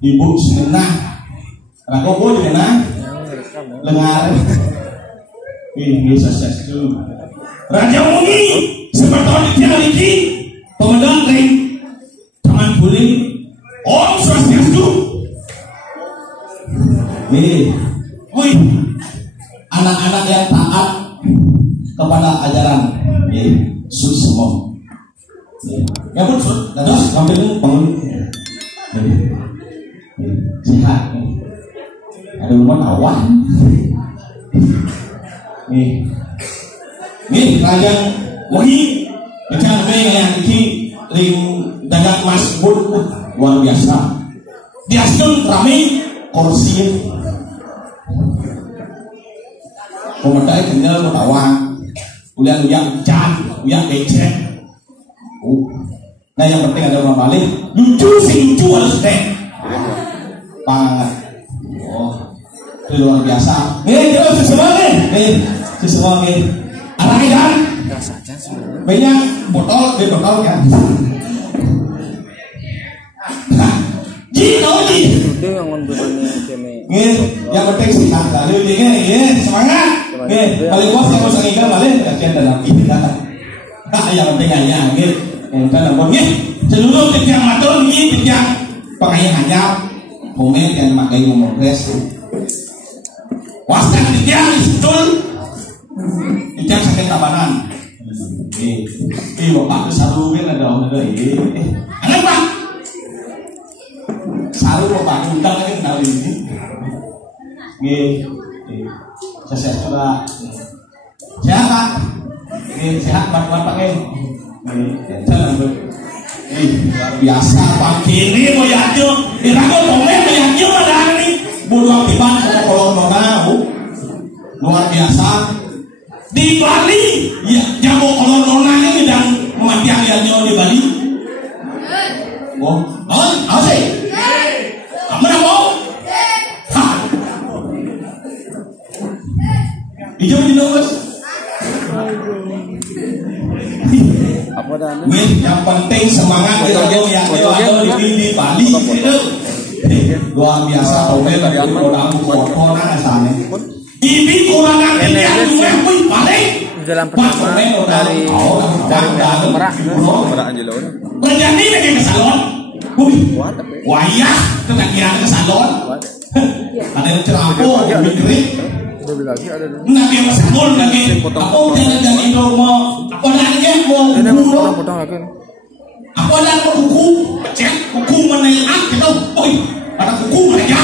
Ibu senang, anak koko juga senang, lengar, ini sukses tu. Raja Mungi seperti ini, pemegang ring, tangan guling, Om Swastiastu. Nih, wih, anak-anak yang taat kepada ajaran, sud semua. Ya pun sud, terus ambil bangun. Sehat, ada rumah awan. Nih Raja Wangi kecang yang ini ring dagang emas pun luar biasa. Diasun rame kursi. Pemodai kenal awan, ulian cat, ulian becek. Nah yang penting ada rumah balik. Lucu harus deh. Pangat. Oh, itu luar biasa. Coba sesemua arahnya kan? Banyak botol kan? Yang penting sehat. Lalu semangat. Paling bos yang mau sengikan balik kajian dalam kita. Yang penting aja. Yang kan abang seluruh kerja matur kerja pengayaan hanyap. Komen yang makai ngomong res. Waskan kerja betul. Kerja sakit tabanan. Bapak saru kan ada orang ada. Anak pak. Saru bapak undang lagi kenal ini. Saya sudah sehat pak. Sehat pak pakai. Luar biasa pagi ini mau yakin dirago komen mau yakin ada ini buruan tiban sama kolong nona luar biasa di Bali ya jago kolong nona ini dan mematian liatnya di Bali. Asik kamu nak mau hijau di nunggu yang penting semangat kita yang ada di Bali luar biasa komen dari orang corona asalnya ini kurangan ini yang balik jalan pertama dari Merak Anjelo berjadi lagi ke salon wayah itu kan kira ke salon ada yang cerapuk mikri nanti mas salon lagi aku jangan jadi mau potong lagi. Aku ada kuku pecet, kuku meneak gitu. Oi, ada kuku mereka.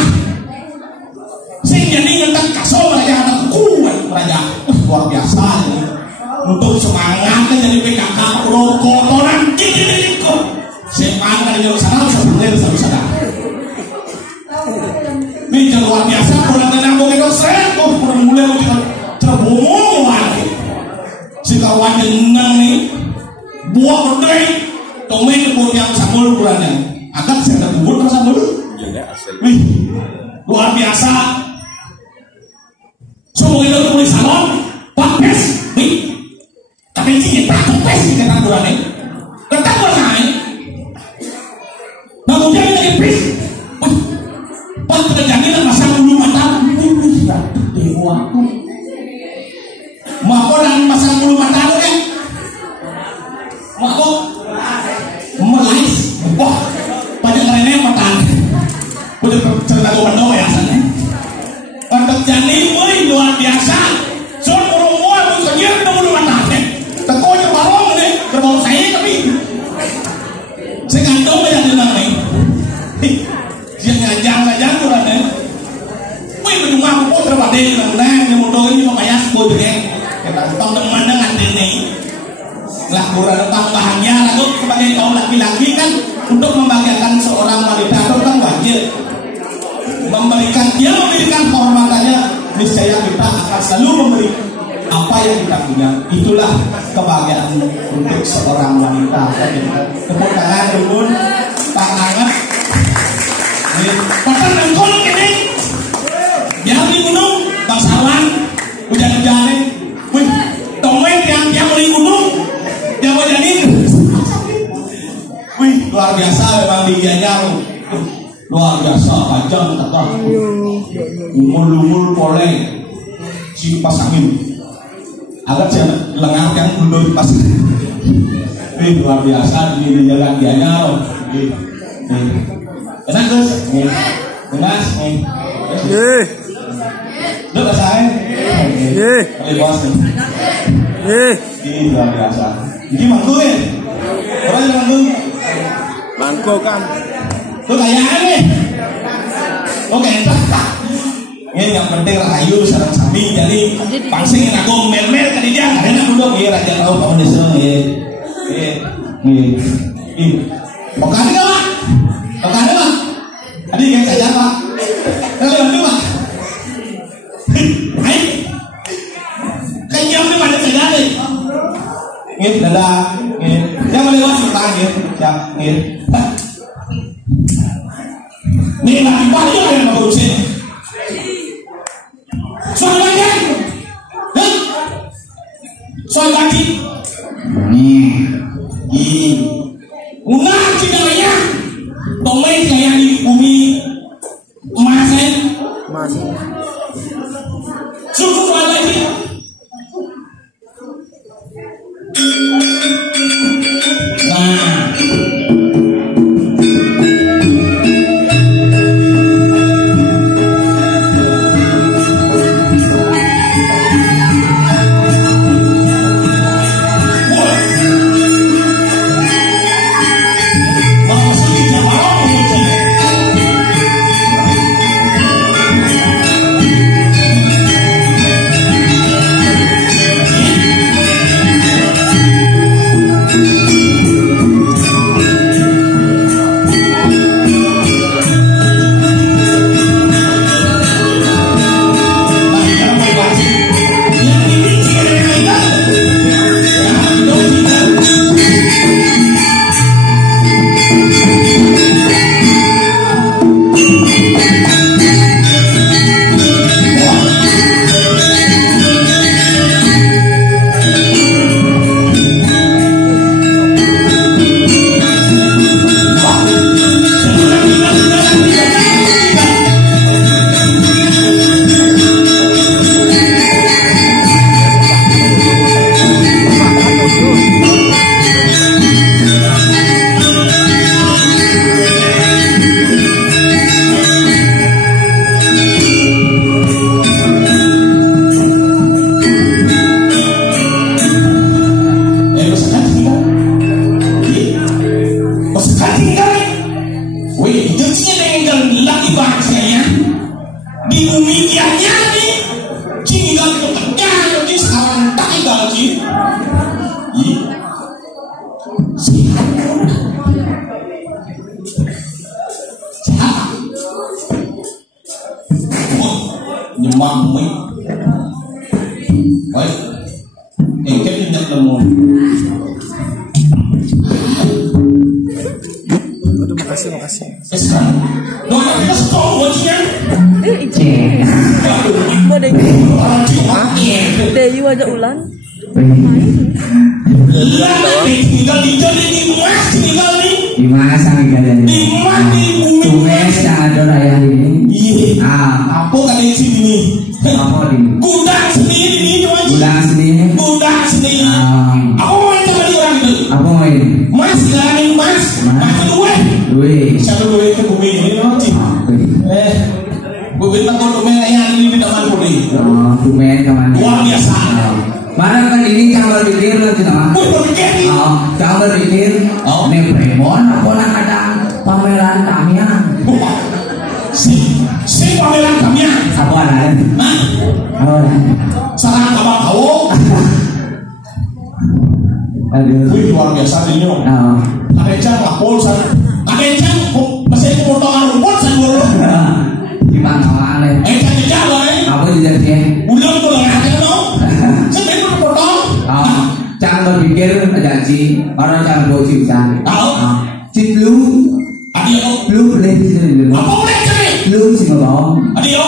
Sehingga ini ngentak kaso mereka ada kuku mereka. Luar biasa ini. Untuk semangatnya jadi PKK kotoran gitu. Sepan kan di sana bisa bener bisa. Ini luar biasa kurang tenang begitu saya kok kurang mulai begitu terbomong lagi. Si kawan jenang nih buah gede, tomen kebun yang sambal kurangnya. Agak saya ada bubur kan sambal. Wih, luar biasa. Semua itu tulis salon, pakpes, wih. Tapi ini pakpes ini kata kurangnya. Kata kurangnya. Namun dia lagi pes. Pas terjadi masa bulu mata, wih, ya, dewa aku. Mako dan pasang bulu mata lu kan? Mako melais, wah pada kerennya mata. Udah cerita gue penuh ya sana. Untuk jadi luar biasa. Soal burung mua pun senyum dengan bulu mata. Tekonya barong nih, berbau saya tapi saya kantong banyak dengar nih. Dia ngajang kurang nih. Wih berdua aku terbalik dengan yang mudah ini membayar sepuluh deh. Kita teman dengan ini lagu tentang bahagia lagu sebagai kaum laki-laki kan untuk membahagiakan seorang wanita itu kan wajib memberikan kehormatannya, niscaya kita akan selalu memberi apa yang kita punya. Itulah kebahagiaan untuk seorang wanita. Tepuk tangan dulu, tangan pasal nangkol ini yang di gunung bangsawan hujan-hujanan. Wih, tomen yang beli gunung, yang mau jadi, wih luar biasa memang dianya, luar biasa panjang kata, umur poleng, si pasangin, agak saya lengah yang belum pas, wih luar biasa di jalan dianya, tenang guys, tenang, lu rasain? Kali bos nih. Ini luar biasa. Ini manggu ya? Orang yang manggu? Manggu kan? Lu kayaan nih? Oke, ini yang penting rahayu sarang samping. Jadi pangsingin aku mel-mel kan dia. Karena aku dong, iya raja tahu kamu di sini. Pokoknya nggak? Pokoknya nggak? Tadi yang saja pak. Kalau bantu pak. Hai, kenyang ni mana saja ni? Ngit dada, ngit. Jangan lewat sebentar ngit, siap ngit. Ni lagi banyak yang berusin. Soal banyak, soal banyak. Unang cikaranya, tomai kayak di bumi emasan. Cukup lagi. Nah, Nyembang bumi. Baik. Engkep tidak temu. Aduh, makasih. Sekarang. Doa kita stop wajibnya. Mau deh. Deh juga aja ulan. Tinggal di emas, tinggal di Dimas tinggal di emas di bumi. Tumes ada raya ini. Apa kan di sini? Apa di? Gudang sendiri ini wajib. Gudang sendiri. Gudang sendiri. Aku mau coba di orang itu. Apa main? Mas, jalanin mas. Mas duit. Duit. Siapa duit ke bumi ini wajib. Bumi takut domain yang ini di taman bumi. Oh, tumen kemana? Luar biasa. Mana kan ini jangan berpikir lah cina. Berpikir. Jangan berpikir. Nih Premon, aku nak ada pameran kamian. Si pameran kamian. Apa lah? Nah, sarang kapal kau. Aduh. Wih luar biasa ini nyong. Kadang lapor san. Kadang mesin pemotongan rumput san dulu. Gimana awalnya? Jajah loh Apa jajahnya? Ulang tuh lah kan dong. Sebenarnya mau potong. Jangan berpikir janji orang jangan boci bisa. Tahu? Citlu. Adio. Lu boleh sini. Apa boleh cari? Lu sih bang. Adio.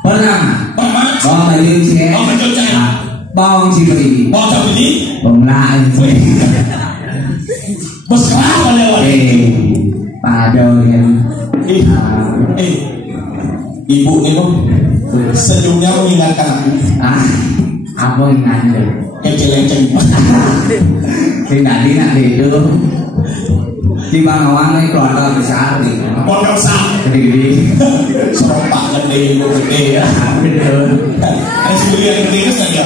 Pernah. Pernah. Bang baju sih. Bang baju cari. Bang sih beri. Bang cari ini. Bang lain. Bos kerap lewat. Pada yang. Ibu itu senyumnya mengingatkan aku. Apa ingat? Kecil-kecil. Tidak itu. Di Bangawang ini keluarga besar nih. Keluarga besar. Gede-gede. Serompak gede, gede ya. Betul. Ada sendiri yang gede itu saja.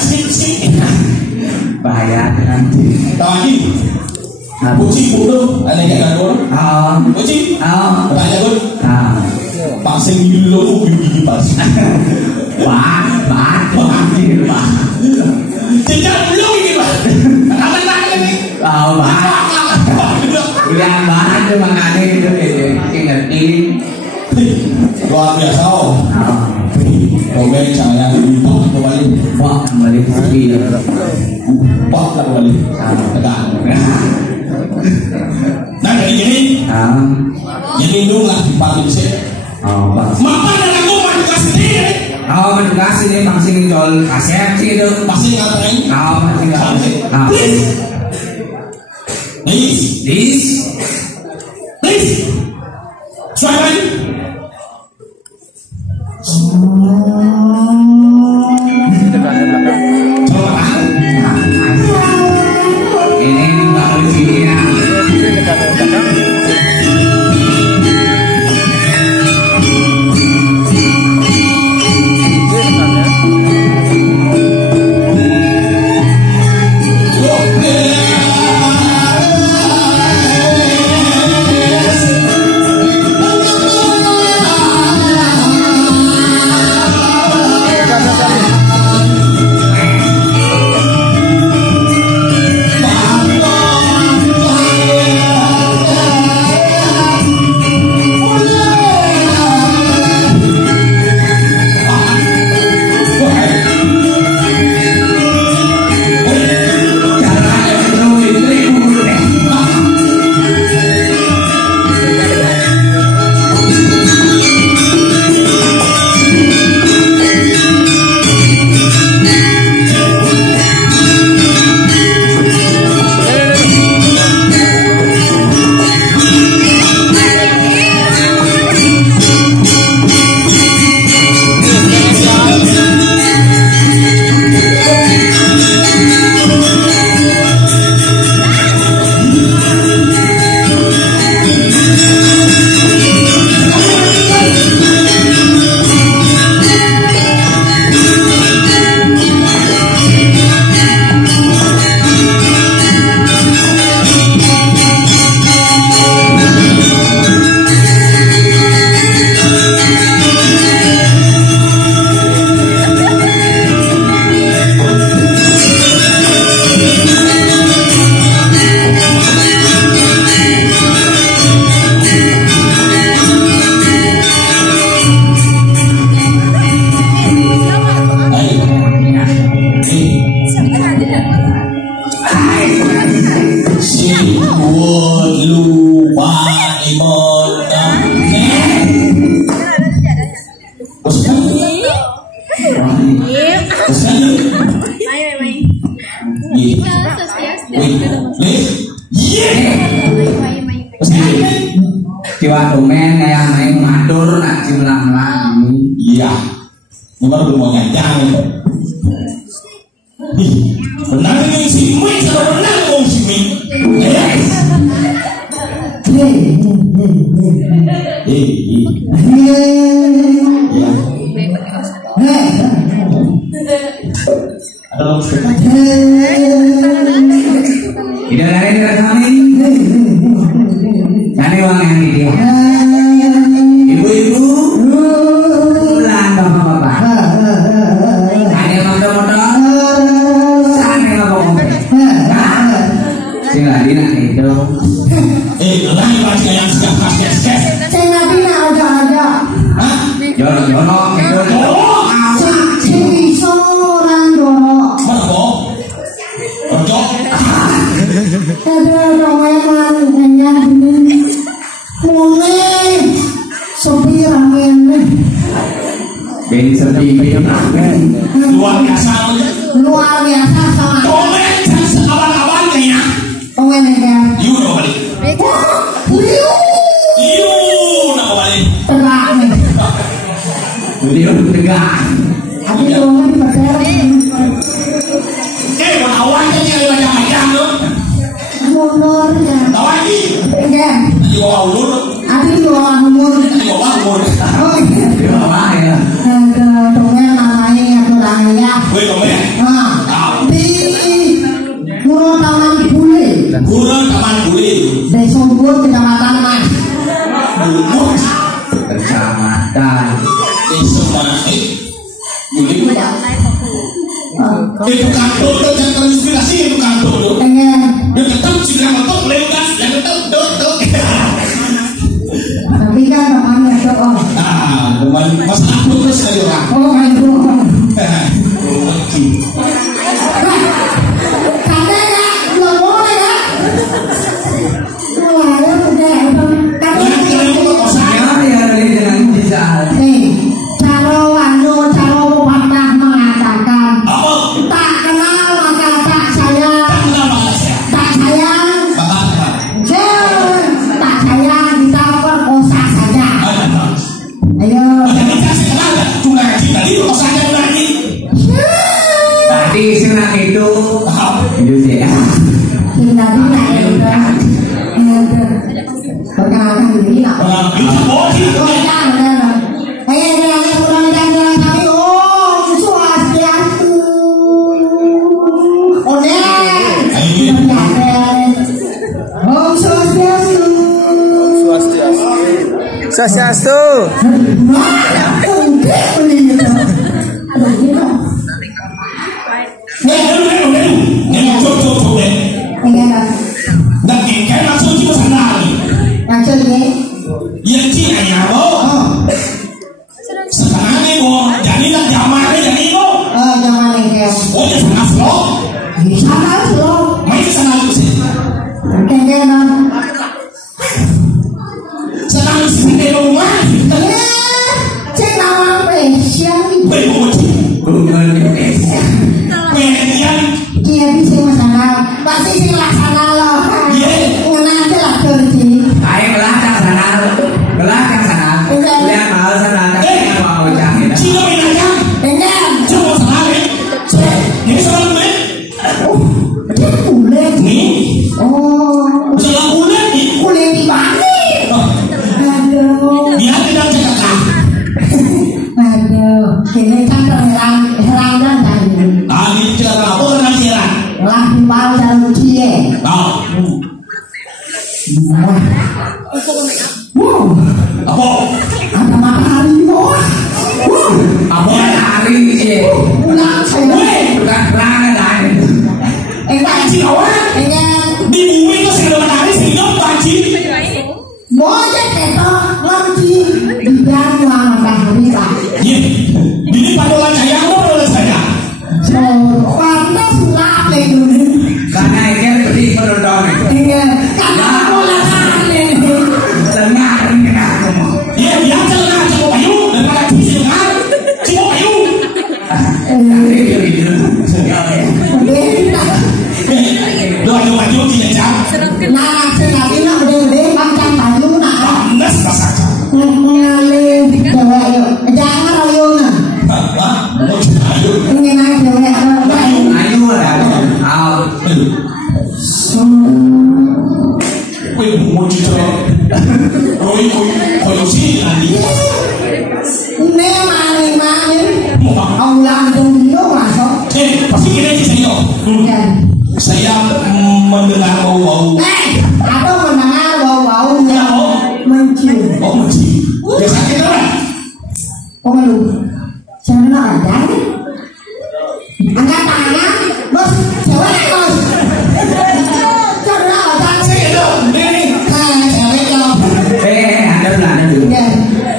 Sip. Bahaya nanti. Tahu lagi. Kucing bodoh, ada yang gagal. Kucing. Tak jago. Pasang dulu gigi pas. Bah. Tidak belum ini pak. Apa ini? Bah. Udah bah itu makanya itu ngerti. Luar biasa. Komen saya kembali. Wah kembali kopi. Wah kembali. Tegang. Nah dari ini, jadi dulu lah di paling sih. Mapan dan aku mandukasi ini. Mandukasi ini masih ngejol kaset sih itu. Masih ngapain? Masih ngapain? Please. Suara. Ini nggak boleh ya. si buat lupa imon bosan Kiwa domen yang main matur nak cimelang-melang. iya ini baru mau nyajang benar ini si Mui kalau benar ngomong si Mui ada lo Tidak lain dari kami. Kami uang yang dia. Ibu-ibu, pulang bapak-bapak. Ada motor-motor, sana bapak-bapak. Sila dina itu. lagi baca yang sudah pas Saya dina aja. hah? Jorok-jorok itu. Si seorang doro. Mana kok? Bocok? Ada rowelan hanya mulai sepi ramen. Ben sepi bayam. Luar biasa Luar biasa sama. komen dan sekawan-kawannya ya Pengen ya. you nak balik you nak balik Tegak nih. Beliau tegak. Tapi doang di pasar. mau awannya yang macam-macam lo Mundur ya. tahu lagi Enggak. di bawah ulur Ada dua umur. di bawah ulur Oh iya. Dia apa ya? Ada dongeng namanya yang orangnya. gue komen Di Puro Taman Bule. burung taman buli Desa Ubud Kecamatan Mas. burung Kecamatan. semua buli itu kantor tuh yang terinspirasi itu kantor tuh Pengen. dia tetap sih bilang betul lewat yang tetap tuh Tapi kan temannya tuh oh. teman mas aku terus kali orang Oh my God. Katanya belum boleh ya. Wah, ya udah. Ya ya dari dengan bisa. Caro pepatah mengatakan apa tak kenal maka tak sayang, kenal banget ya tak sayang, bakal tak sayang kita perkosa saja. Ayo. dikasih kenal nggak cuma cinta di kok saja lagi Tadi sudah itu sih ya. Kita tidak ya udah. Perkenalkan diri nak. orang bisa bodi Oh jangan. Ayo jangan kurang jangan tapi oh Swastiastu. Onen. Om Swastiastu. Swastiastu. cuk nggak kayak langsung cuma sandal yang cina ya bo sekarang nih bo jadi lah zamannya jadi bo oh ya sangat slow main sandal itu sih sandal sih di rumah Pasti sih laksana loh. Iya. Ngena aja lah kerja. Ayo belakang sana, belakang sana. Lihat mahal sana. Mau cari. cina main aja Dengan cuma sandal ini sandal nih dia kulit. nih Oh, sandal kulit nih kulit di mana? Aduh, dia tidak cekak aduh, ini kan heran tadi. ini cekak apa orang siaran Lah di bawah jalan cie. tahu Wow, apa ada matahari bawah. Apa hari sih? Ulang saya. Bukan pelanggan lain. panci kawan Dengan di bumi itu segala matahari sehingga panci boleh ketok lamci di bawah matahari lah. iya ini padolan saya apa padolan saya So, pantas lah dulu. Karena ini beri penonton itu. Iya, Doa doa juga tidak jam. Nah, saya bilang gede-gede makan bayu nak. Panas masakan. Ngalih cewek yuk. Jangan royongan. Hah? Mau ayo. Ini naik cewek Ayo ada. Kue mau cuci. Roy koyo sini nanti. Ini mana. Mau Ông làm trong nước mà không? pasti ini saya. Saya mendengar bau-bau. Atau mendengar bau-bau Ya, oh. mencium. Oh, mencium. Biasa kita lah. Oh, aduh. Saya nak ada. Angkat tangan, bos. Cewek bos. Saya ada. Saya itu. Ini. Cewek lo. Ada belakang dulu.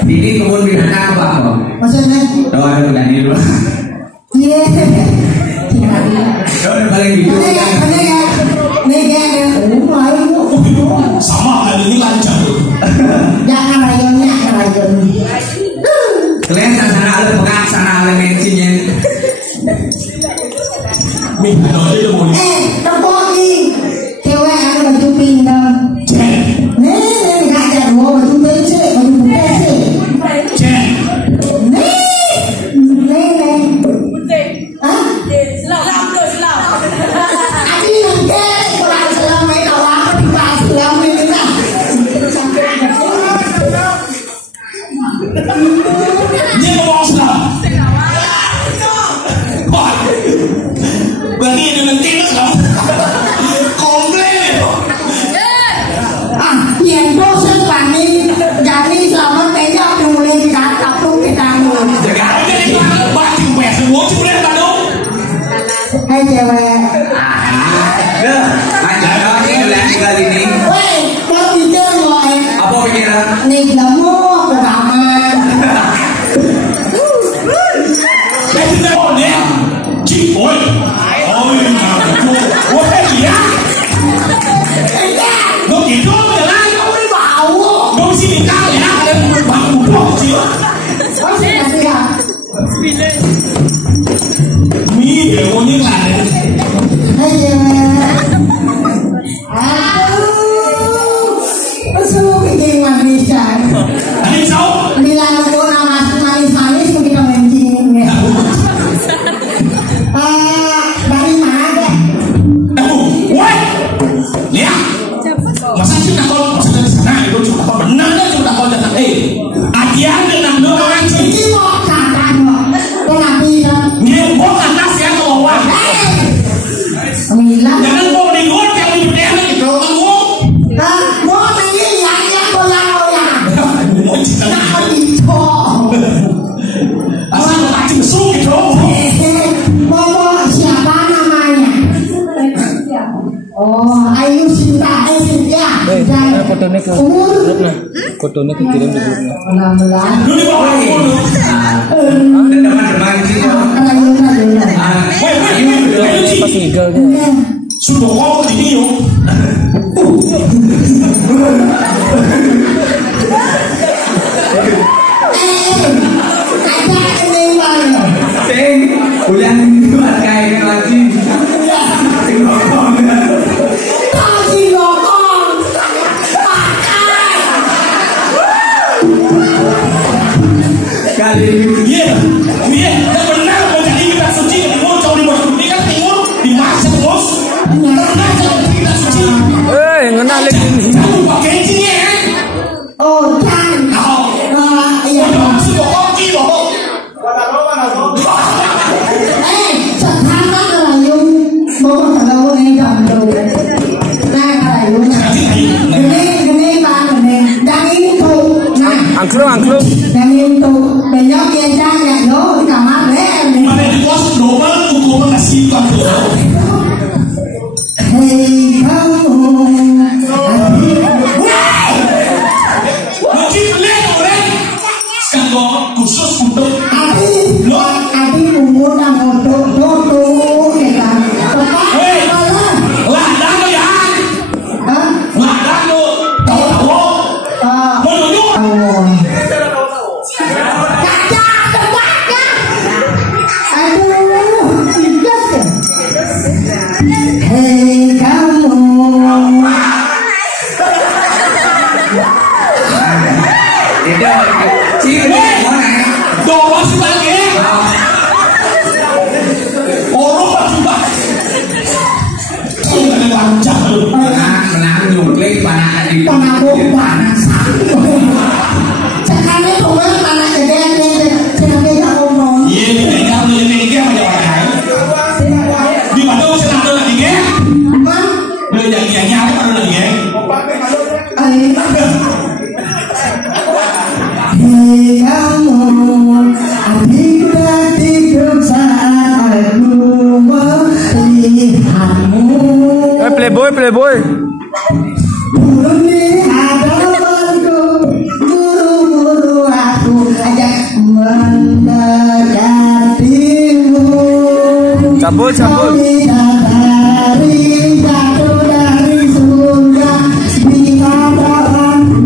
Ini kebun binatang apa? Maksudnya? Doa ada belakang dulu. Iya. Doa ada paling gitu. Sama kali ini lancar. Jangan rayonnya, rayon. Kalian sana ada pegang sana ada mensinya. Min, ada aja mau di. Tepoki. Cewek ada baju pink dong. Cek. Nih, nggak ada dua baju pink sih, baju putih sih. Cek. Nih. Hah? Adi nanti kurang selama itu aku dibahas selama ini lah. Dia ngomong selam. Wah. Berarti ini nanti selam. Komplain. Yang bosan pani jadi selama penyok yang mulai dikatakan tuh kita ngomong. Jaga aja itu. Bati gue semua cuma Bandung. Hai cewek. Ajar doa ini belakang kali ini. Weh, mau pikir loh Apa pikiran? nih kamu aku aman. Saya tidak mau nih. Cik, oi. Oi, ya. Nó chỉ có cái này Kamu đi bảo. nó chỉ bị cao ya ada bằng một bộ chứ Có gì là gì à? mi hiểu như là này Hai cewek. Aduh. Suruh bikin manisnya. anh sao Bilang aku nama manis-manis kita mancing. Dari mana deh? đâu quay nè mà sao chúng ta con mà sao sana itu chúng ta con benar kan chúng ta con datang ajian dengan doa anjing Ini mau katakan loh. Kau nabi dong. ngembok atas ya kalau wah Bilang. jangan mau digot yang di berdaya gitu kamu Mau nanya ya goyang-goyang. mau cerita Nak dicok. asal kacing mesum gitu Mau siapa namanya? Oh, Ayu Sinta Sintia. Dan fotonya ke umur grupnya. Fotonya ke kirim di grupnya. 16. lu di bawah aku lu Teman-teman sih. Ayu. woi Pas nigel dia. sudah kau di sini yuk Ada ini mana? Sing, ulian buat kayak lagi. Sing ngomong. Kasih ngomong. Pakai. Kali ini iya yang benar mau jadi kita suci mau jauh di bawah ini kan timur di masa bos benar jadi kita suci Ngena lagi ini. kamu pakai sini ya Oh, kan. Iya. masih koki loh Sekarang kalau yung mau kalau ini jam dulu. Nah, kalau yung gini bang gini. Dan itu, nah, Angklung. dan itu banyak yang tanya lo di kamar deh. mana di pos double hukuman kasih kan tuh Hei kamu Hei kamu. Itu sih mana? Doa sebagai orang berjumpa. Kita ada lancar loh. Menang nyuklek panas di Panaku panas. Sekarang orang panas gede jangan ngomong. Iya, kita kamu jadi ini apa jawabannya? Di mana sih ada lagi ke? Lo yang apa baru lagi ke? Hei kamu, aku tidur saat aku melihatmu. Playboy. Melihat temanku, buru-buru aku ajak mendekatimu. Cabut. Jatuh dari surga di hadapanku.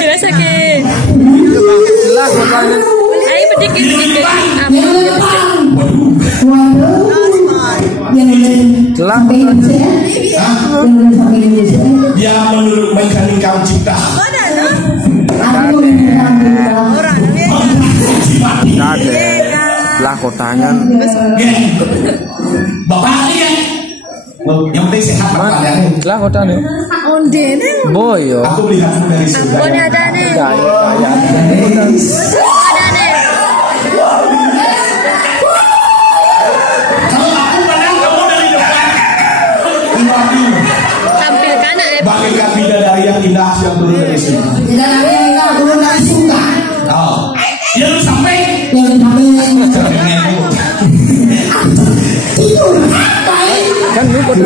Jelas sakit. Jelas makanya. Ayo berdikit sedikit. Jelas. Dia menurut mekanik kaum cipta. Kade. Lah kotanya. Bapak ini kan. Yang penting sehat kalian. Lah kotanya. Boy yo. Aku melihatmu dari surga. Ada nih. Kalau aku menang kamu dari depan. Tampilkan bagaikan bidadari yang indah yang turun dari surga. Bidadari yang indah turun dari surga. Oh, ya lu sampai. Tidur apa ini? Kan lu kok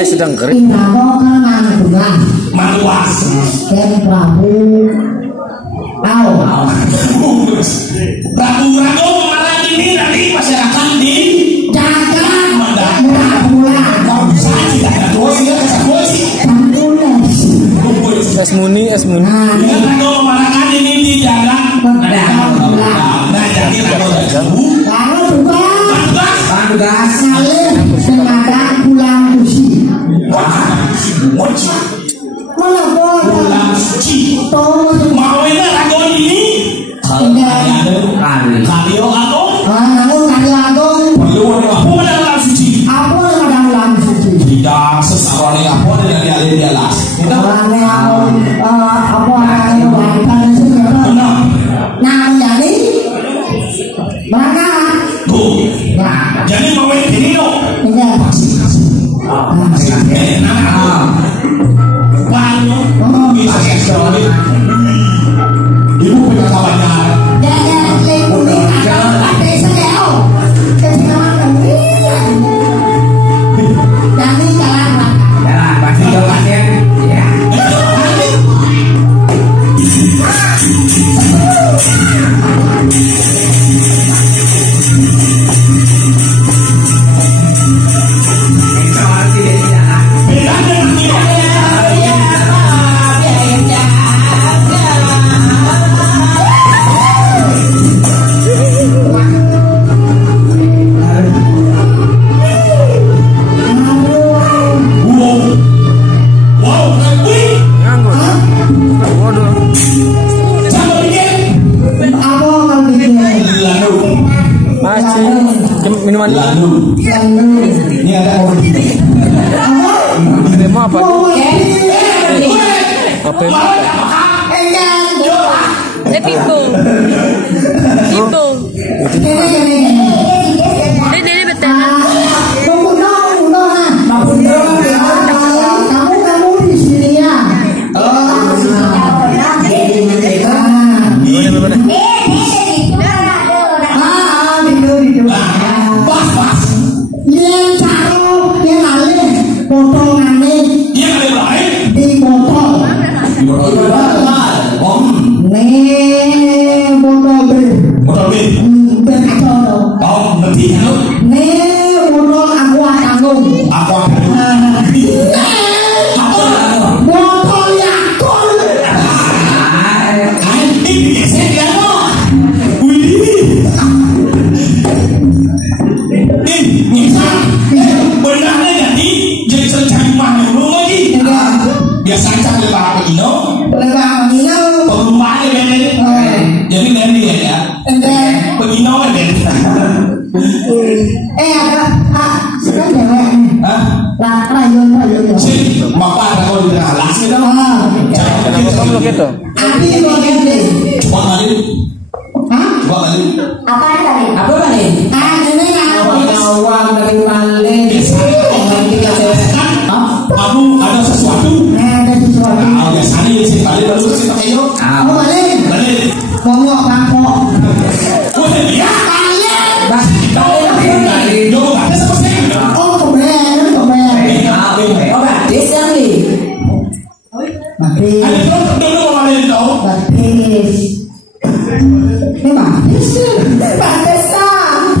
sedang kering. Maluas. Dan Prabu Prabu malah ini dari masyarakat di Jakarta. Es muni. Masyarakat ini dijaga. Nah, jadi Tugas semangat pulang usi. Mana pulang suci. Mau ini ragu ini? Kalio agung. Namun Kalio agung. Perlu apa dalam suci? Apa dalam suci? Tidak sesarannya apa dari alih dia lah. Nah, jadi berangkat. Jadi mau ini dong. Bisa Siapa bikin? Apa kalau bikin? Lalu. Masih minuman Lalu. Ini ada kopi. Ini mau apa? Apa? Pipo. Pipo. Ini betul. Kamu di sini ya. Pas. Yang caro yang lain potongannya Dia ada lain. dipotong. Om. Nih botol bir. Botol bir. Berkacau. Om nanti halo. Nih botol aqua tanggung. Apa? Botol Yakult. Ini saya mau. Wih. Benarnya jadi cari mana dulu lagi? Biasanya cari apa Ino? Lebar ini. Perumahannya beda. Jadi nanti ya. Begino kan beda. Sekarang cewek. Lah rayun. Si maka ada kalau di alas itu. Kenapa kamu lo gitu? Adi mau ganti. Coba kali. Coba kali. Apa tadi? Apa balik? Ini Awang dari balik. Kamu ada sesuatu. ada sesuatu. Biasanya yang sih kali baru sih pakai yo. Mau balik? Balik. Ngomong bangkok. Wah ya. Balik. Yo ada seperti. Oh keben. Oh, batis yang nih. Batis. Ada dulu mau balik tau. Batis. Ini batis. Batis ah.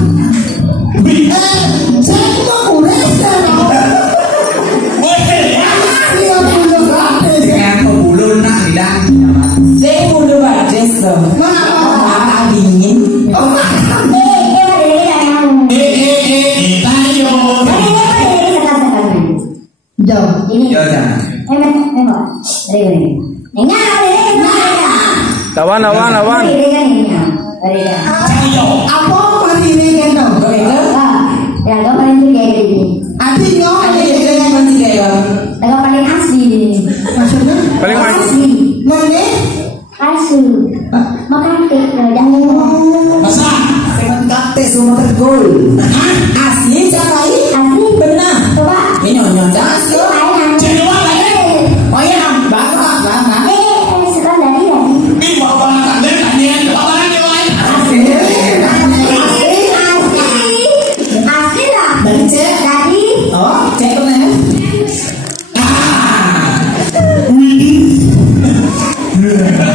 Saya cuma kulis kan. Wah ya. Dia punya batis. Yang kebulun nak tidak. Saya udah batis dong. Mana? Dingin. Tayo. Jauh. Ya jangan. Lawan. Tayo. Apa mari ini kan? Adi nyok maksudnya Paling mana? mana? Masa? Kate semua tergol. Asli siapa ini? Benar. Ini nyonya asli. Cewek lagi. Oh ya, bangga. Ini bawa kalian kalian. Bawa kalian lain. Dari cek. Oh, cek mana?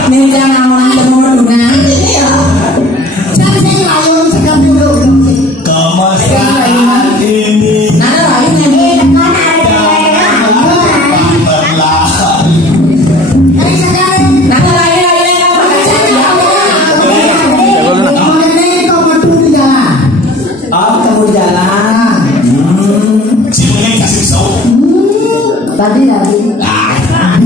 Ini jangan ngomong ketemu dengan ya. Saya layun sekali dulu. Kemasan ini. Nana lain nih. Berlari. Sekarang Nana lain apa? mengenai kau matu di jalan. Oh, kamu jalan. Si pengen kasih tahu. Tadi. Ah.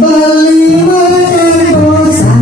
Beli menentusan.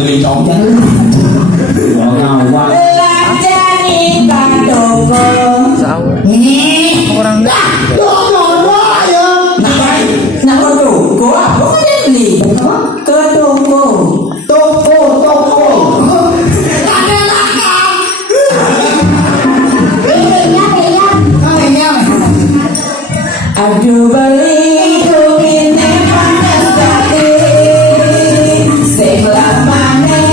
lười chọn chứ. Ngầu quá. Sao? Orang Aduh beli duitnya panas tadi, selamanya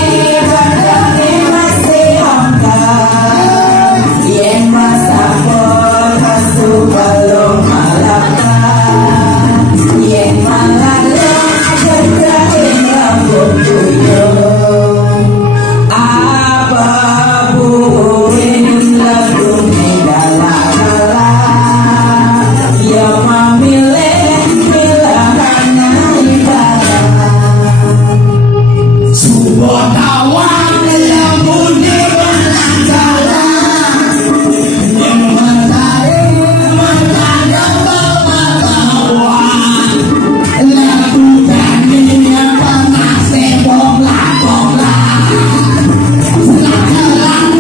badannya masih hongkang, yang masa pun masuk belum malapkan, yang malalong jagain rambut tuyul, apa buin lagu medala-dala. Yang memilih pilihannya ibadah Sebuah tawang yang bunyi berjalan, yang menarik menandang pengetahuan. Lagu nyanyinya pernah sebonglah-bonglah, selang-selang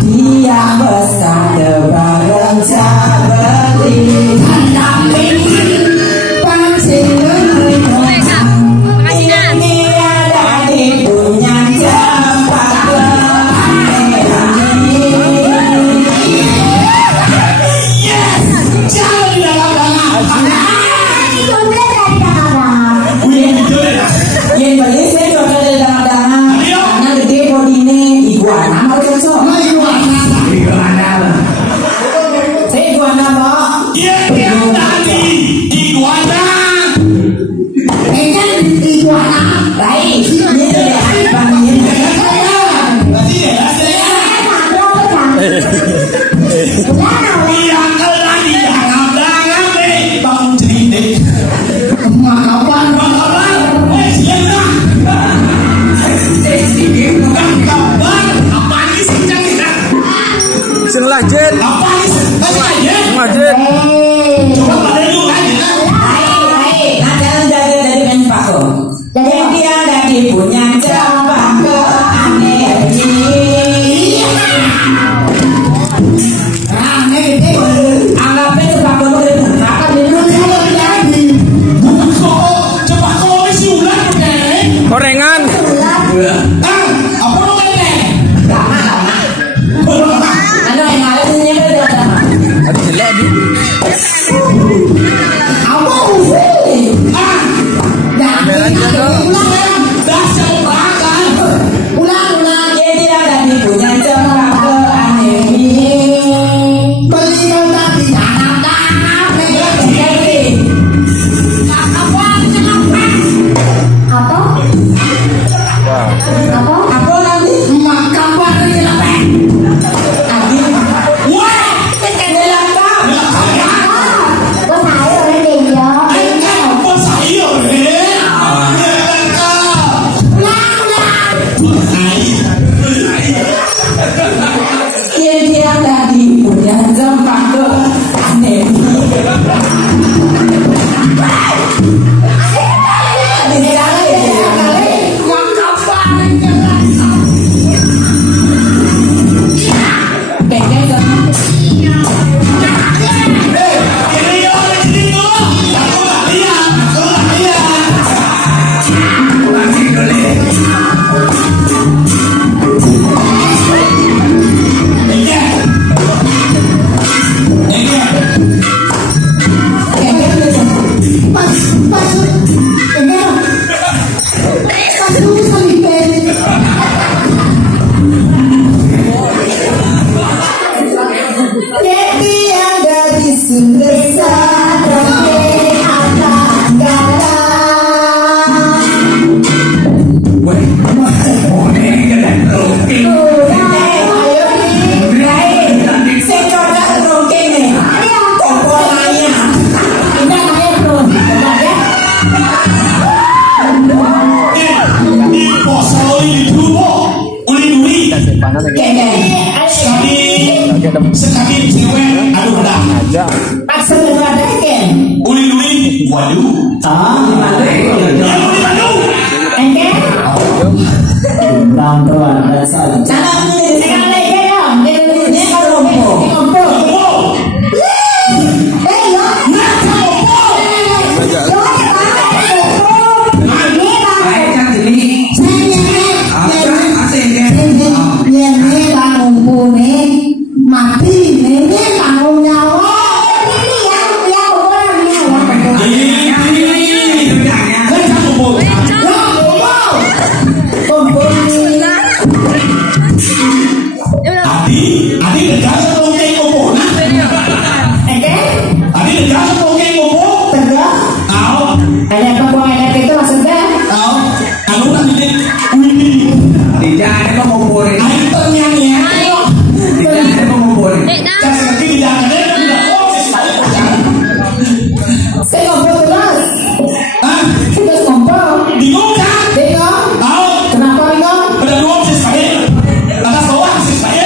dia bersama bareng cabeli pancing Kak. Makasih, Kak. dia dari punya cepat yang beli saya coba dari dalam-dalam karena gede bodinya iguana mau cocok saya iguana mau yang tadi iguana. baik ini sudah panggil Tadi ya saya yang tadi jangan deh bang cerdik. Makapan, siapa? Makapan, apa ini sih cerita? sing lajen. Apa ini sih? Lajen. Coba pada dulu aja. baik ada dari main paku jadi dia dari punya cabang ke aneh anggapnya itu paku itu apa dulu Coba kau isi ulang deh. Gorengan. Apa lo ini? ada yang lainnya beda sama Aduh jelek di. apa sih Beran jago. Dasar madu. Di mana? Yang di madu. Ente? Bintang tuan. Cara Sekarang lagi dong. ini kalau Kompo. Mati, ini tanggung jawab. Ini yang Adi kerja sebelum kayak kopo, nah. Adi kerja sebelum kayak kopo. Tegas. Tahu. Ada pembuangan itu maksudnya? Tahu. Kamu kan ini. tidak ada pengumpul. Itemnya nih. Tidak ada pengumpul. Kasih lagi tidak ada. Tidak. Oh, Saya ngobrol terus. ah, Terus ngobrol. bingung kan? Bingung? Tahu. Kenapa bingung? Ada dua sih saya. Atas bawah sih saya.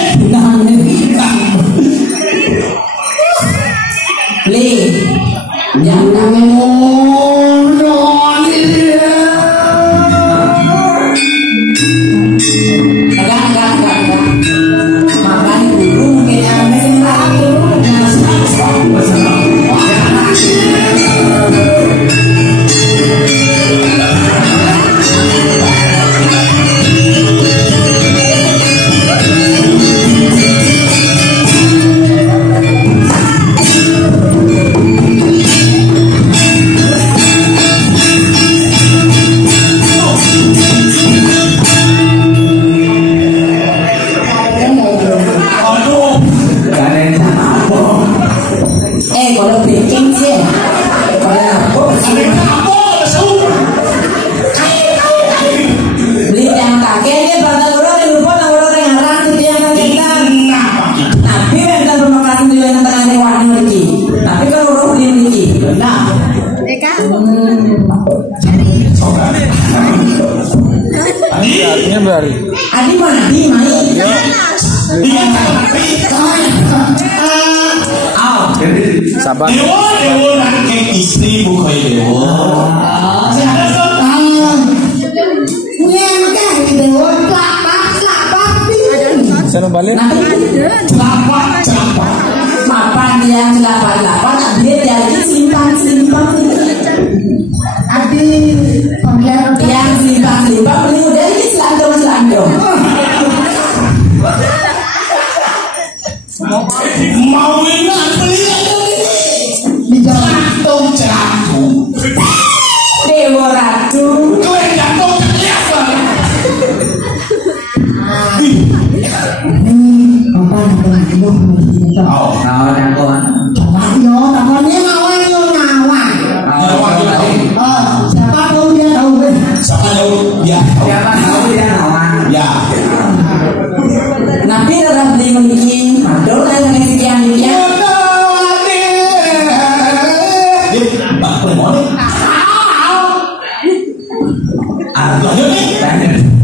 Li, Yang enggak. Makan dulu mungkin yang mesin lagi. Aduh. Gak ada yang apa. Kalau bikin sih, kalau apa? Ada apa? Tahu. Beli yang kakek ini pada orang yang lupa orang yang ngarang itu yang kakek kan. Tapi kan rumah kasih juga yang tengah di warna lagi. Tapi kalau orang beli lagi, nah. Artinya bari. Adi mana? Di mana? Sabar. Dewa kayak istri bukan dewa. Siapa Sana balik. Celapa. Mapan dia 88, dia jadi simpan. Yang simpan beli udah ini selandong. Mau dengar beli jantung jantung. Dewa Ratu. Kau yang jantung siapa? Tahu. Tahu jangan. Siapa tahu ya? Siapa tahu dia nawan. Ya. Nabi adalah beli memiliki mador dan sekian. Pak Premon. Lanjut nih.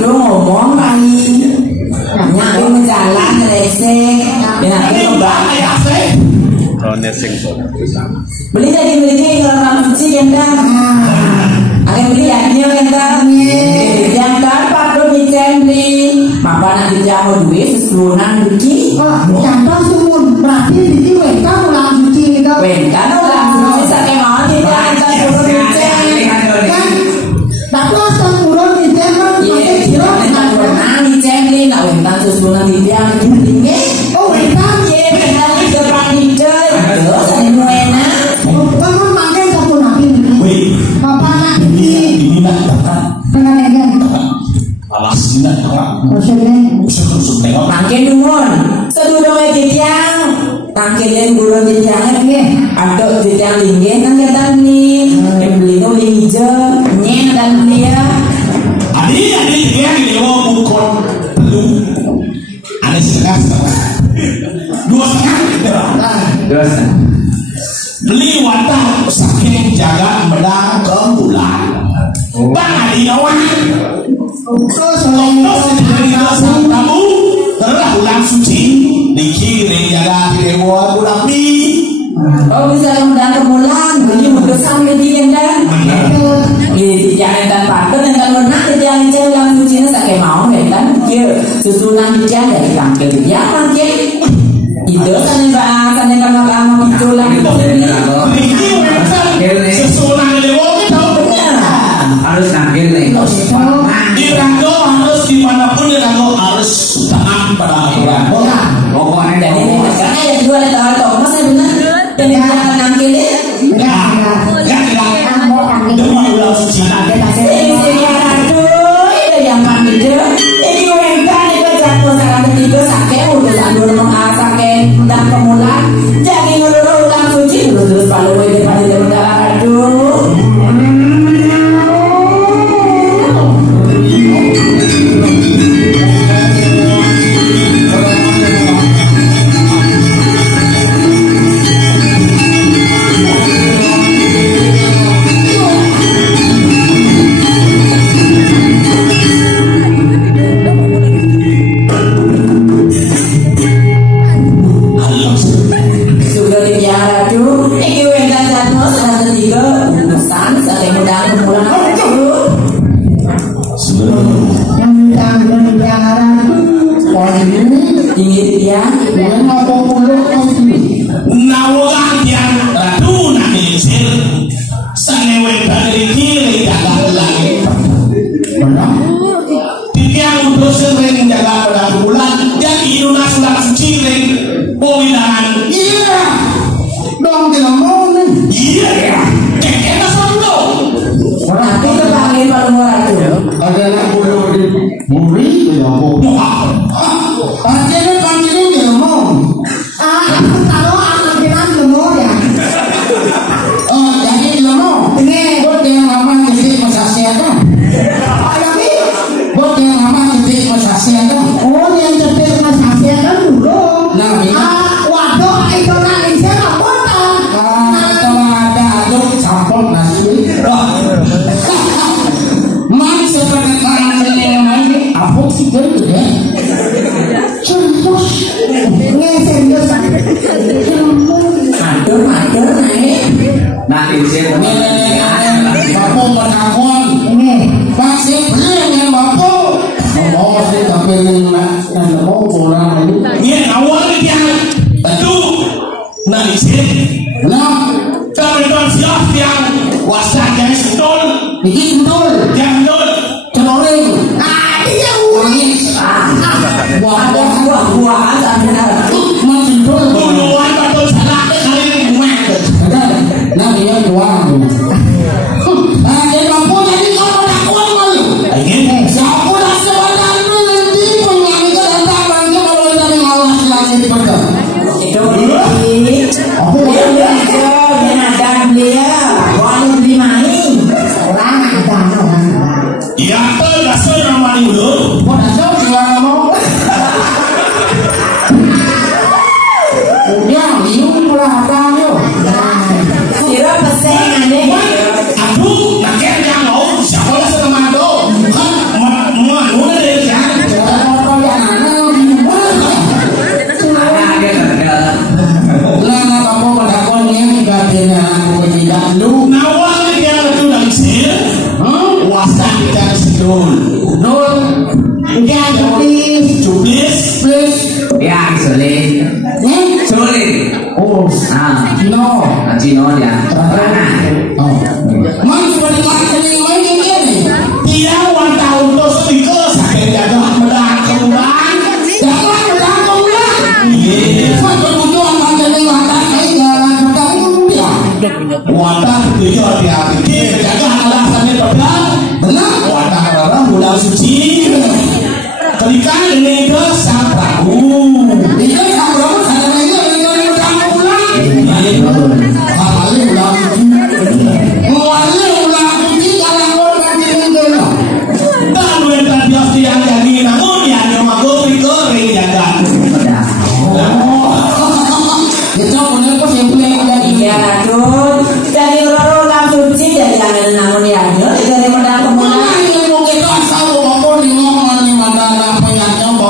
Lu ngomong lagi, nyari menjalan resek, ya beli jadi beli kalau suci kenda, akan beli akhirnya kenda, yang tanpa perlu dicembli, apa nanti jamu duit sesuruhan beli, wenkan ulang suci sampai mau tidak kita perlu dicembli, dicembli, nak wenkan sesuruhan dia dicembli, wenkan ye wenkan depan dia, terus ada muena. Ini nak dapat alas ini nak dapat. Langsung tengok. Mangke nuwun. Sedulure Jejang. Tangkene guru Jejang nggih. Aduk Jejang linggih nang ketan ni. Beli no ijo, nyen dan dia. Adi dia mau mukon belum. Ada setengah. 2,5. Beli wadah saking jaga medang kebulan. Bang adi kawan. Kamu telah bulan suci dikirim jaga dewa bulan ni. Oh bisa medang kebulan, beli mudah sampai di kendang. Gitu jangan dan patut dan kalau nak jangan jalan suci nak sakit mau kan? Dia susunan dia dari tangkel dia mangke. Itu kan yang kamu itulah sesuatu harus ngambil nih. Di Rago harus dimanapun di Rago harus taat pada aturan. Pokoknya jadi karena ada dua letak Thomas yang benar dan yang akan ngambil ya. Demi bulan suci. Yang kami dia ini mereka itu jatuh sangat ketiga sakit udah sandur mengasahkan dan pemulaan jadi ngulur ulang suci terus palu itu pada udah aduh. Nawalan yang ratu nangisir sanewe dari kiri jaga lagi. Tiang udah sering jaga pada bulan dan Indonesia sudah suci ring powidangan. Iya dong tidak mau nih. Iya kekena sondo. Nanti kepanggil paling murah tuh. Ada anak bodoh di muri tidak mau. Panggilnya tidak mau. Kalau anak bilang lemur ya. Oh jadi tidak mau. Ini Buat yang lama jadi masasnya kan. Buat yang lama jadi masasnya kan. oh yang cepat mas Asia kan dulu. Nah ini. Waduh itu nanti saya nggak potong. Kalau ada aduk campur nasi. Mana seperti tangan yang lain. Apa sih itu ya? Serius. Ini serius. Matur naik. nah izin Bapak menakon. Ini Masih beli yang bapak. Mau masih tapi yang mau pulang ini. Ini awal dia. Tentu. Nah izin. Nah. Teman-teman siap yang wasanya betul. bikin betul. Yang betul. Celoring. Iya uris. Buah-buahan sampai Menjendul. Duluan betul salah kali ini kumat. Nah dia doang. Nah jadi mampu jadi kalau nak kuat malu. Ingin. Siapa dah sebenarnya nanti penyanyi ke datang lagi kalau dari Allah lagi dipegang. itu dia ada dia wanita beli main Orang ada. Ya terasa nama dulu. Mau dasar siapa mau? Udah liu pula ada yo. sirap peseng aneh Aduh, nakir yang mau siapa lah sama itu? Kan mau dari yang Kalau yang mana? ada Lama kamu mendakon yang ibadahnya aku tidak lu. nawal dia itu dari sini. Wasan kita sedul. Nol. Udah please. Jublis. Please. ya sulit sulit Oh. no Cino ya mana Oh. Mas pada kali ini lagi ini. Dia wanita untuk stiker sakit jaga medang kemudian. Jangan udah kemudian. Iya. Sampai tujuan mantan mantan jalan pedang dia. Wanita itu dia pikir jaga alasannya pedang. Benar. Wanita orang bulan suci. Ketika ini terus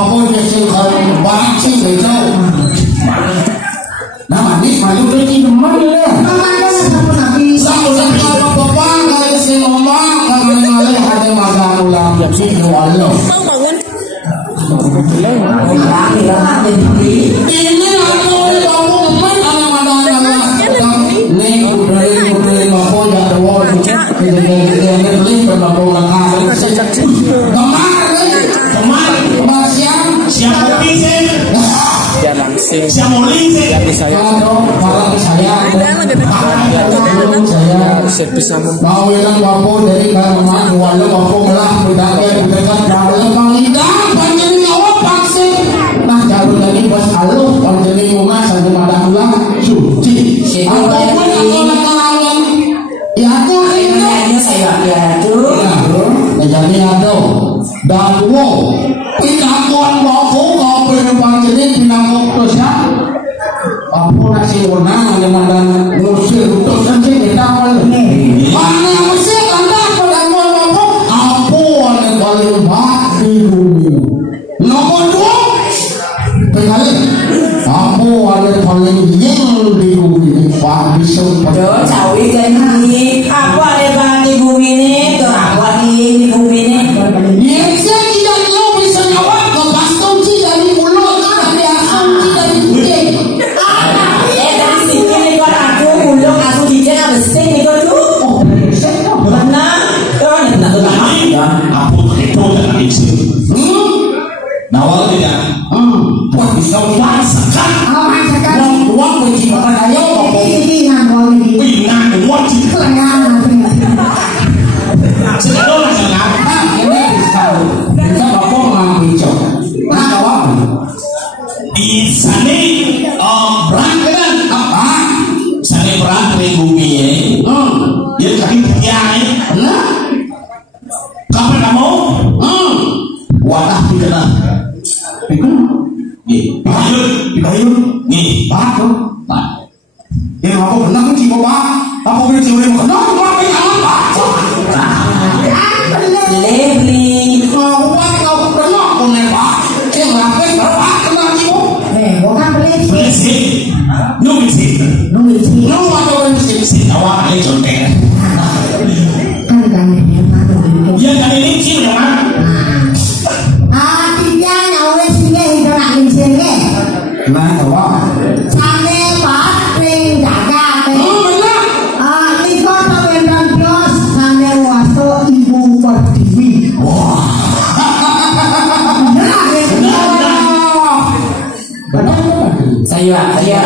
pun kecil banyak sih kecil. Nah manis malu kecil teman ya. Sama bapak kalau si mama kalau ngalih ada makan ulang jadi Allah. Ini aku kamu main ada makan nih udah bapak ya doang. Ini beli berapa ulang hari. Kemarin siang kopi sih. Ya langsing. Siang oli sih. Jadi saya servis sama mau yang wapo dari kamar walau wapo melah budaknya budakan jalan kalidah panjang nyawa vaksin nah jalur dari bos aluh panjang rumah sampai madang ulang suci apapun yang kau ya tuh ini saya tuh jadi ada dan wow pinakuan wapo kau berdepan jadi pinakuk terus ya apa nasi warna yang madang ngusir untuk saja kita mana mesti anda pada ngomong apa yang paling baik di bumi nomor 2 sekali apa yang paling yang di bumi Pak bisa Jodoh cawi jadi apa ada bang di bumi ini tuh apa di bumi ini yang saya tidak tahu bisa jawab ke bastonci dari mulut ada asumsi dari kucing dari sini nih kau aku mulung aku dijeng mesin nih kau tuh benar kan benar tuh apa itu dengan isi nawal tidak buat bisa masakan uang kunci makan ayo pinang uang cinta sedang orang sangat ini bisa bapak mengambil coba nah kawan di sana berangkat apa sana berangkat bumi ya kaki kerjaan nah kapan kamu wadah dikenal nih dikayun nih batu yang aku benar kunci bapak aku beri cewek kenal bapak yang apa lebih kau kenal aku nembak yang ngapain berapa kenal cium beli sih nunggu sih nunggu atau beli sih awak ini contek ya kan ini sih memang nah awak saya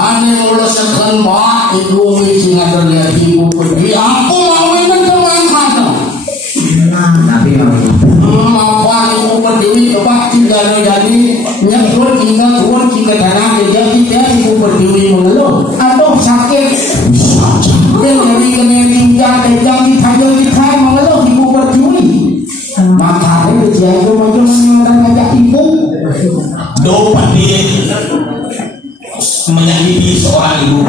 ane mulasakan mak ibu singa terlihat ibu pergi aku mau ingin teman kata Tapi apa ibu pergi coba tinggal jadi nyekut tinggal turun jika tanah jadi dia ibu pergi mengeluh atau sakit dia jadi kena tinggal dan kita mengeluh ibu pergi maka dia itu macam ngajak ibu doa dia menyakiti seorang ibu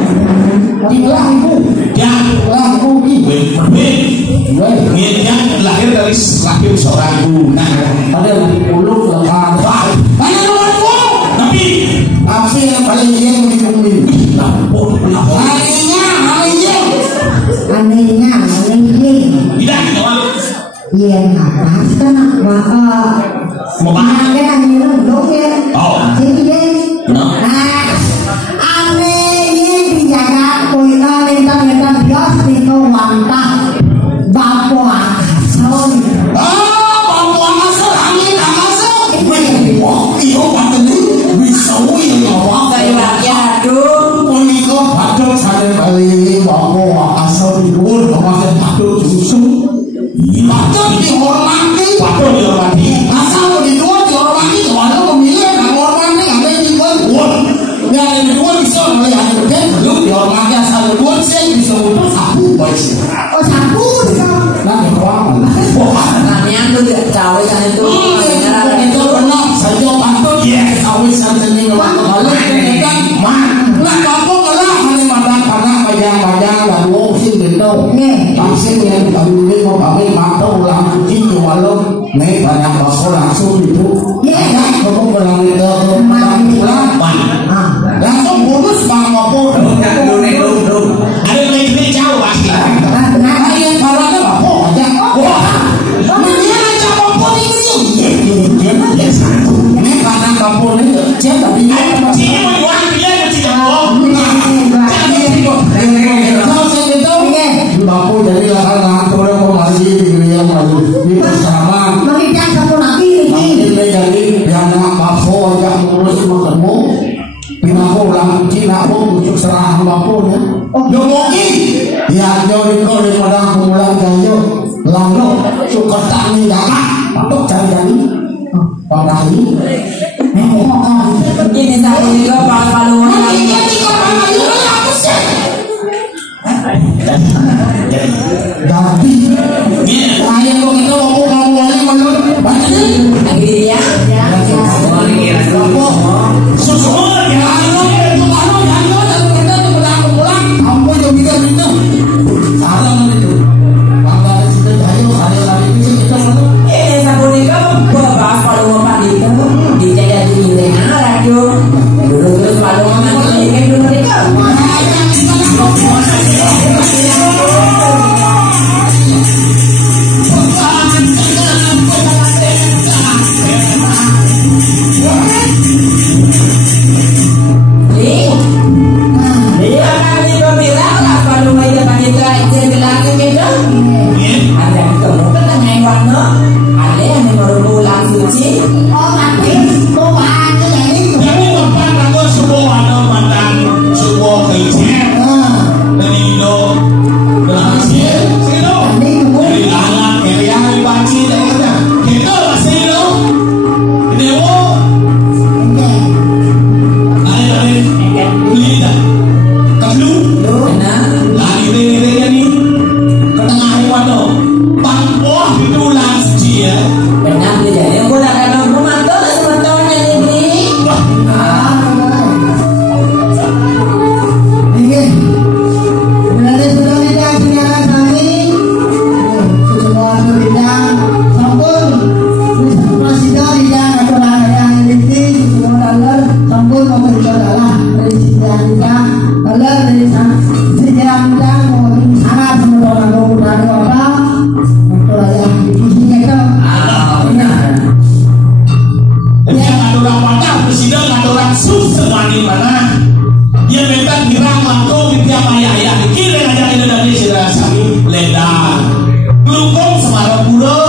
tinggal ibu tinggal ibu dia lahir dari lahir seorang ibu nah ada di puluh lepas mana nomor 2 tapi yang paling yang di bumi anehnya tidak jawab iya nggak kan mau bahas kan anehnya dong ya jadi deh nah anehnya dijaga poinnya lintang bios di kewanta bapak son bapak asal angin asal iyo pateni bisa iyo saya bahagia aduh puniko batuk sadar balik bapak asal dibuat bapak batuk susu batuk dihormati asal dibuat dihormati kalau memilih menghormati ada yang dibuat yang dibuat bisa melihat betul belum dihormati asal dibuat saya bisa untuk sapu oh sapu nah dihormati namanya tuh cawe kan itu itu benar saja batuk yes awis sanjani kalau kan nah kamu kalah hanya madang padang padang lalu sih betul vaksin yang kami mau pakai atau ulang cuci walau nih banyak bakso langsung itu ya kamu ulang itu ulang langsung bonus bang maupun ada lagi jauh pasti yang parahnya apa aja ini aja maupun ini ini karena kampung ini kecil tapi ini mau dia bapu jadi lahan orang mau masih dia di bersama Mereka satu lagi ini jadi anak bapu yang ngurus makanmu binaku ulang Cina pun untuk serah bapunya yomoki ya jauh kau di padang pemulang kayu lalu suka tani dapat untuk cari pada ini saya juga palu-paluan tapi ayah kok kita mau kamu menurut banyak lagi dia susu Glukong semarang pulau